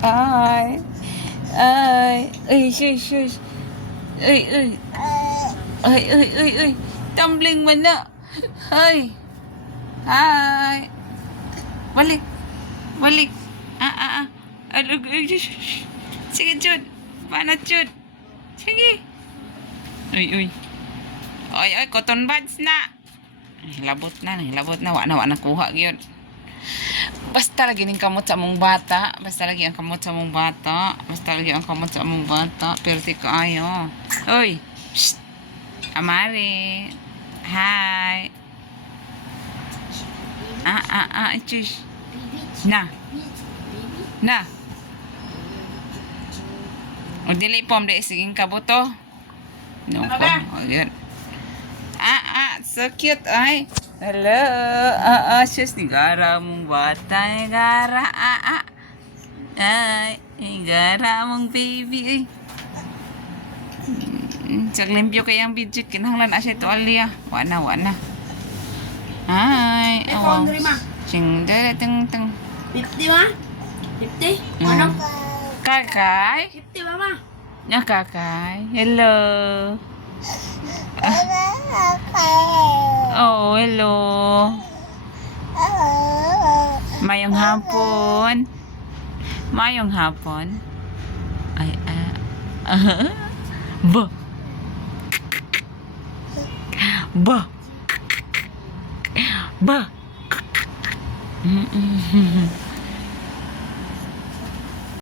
Ay. Ay. Ay, shush, shush. Ay, ay. Ay, ay, ay, ay. Tumbling man na. Ay. Hi. Balik. Balik. Ah. Alug, ay, shush, shush. Sige, Jud. Mana, Jud? Sige. Uy. Ay, cotton buds na. Labot na. Wa na kuha gyud. Basta lagi ning kamot sa among bata. Basta lagi ang kamot sa among bata. Pero ti kaayo. Uy. Shh. Amari. Hi. Chush. Na. O dili pom de siging kabuto. No po. O yun. So cute ay. Hello. Sus ni gara mong bata. Gara. Ay, gara mong baby. Ay. Limpyo kayang video. Kinahanglan asya ito aliya. Wana. Ay. May phone rin ma. Sing dere teng. 50 ma? 50? Ano? Kakay? 50 ba ma? Nya kakay. Hello. Oh, hello. Mayong hapon. Ay, Ba.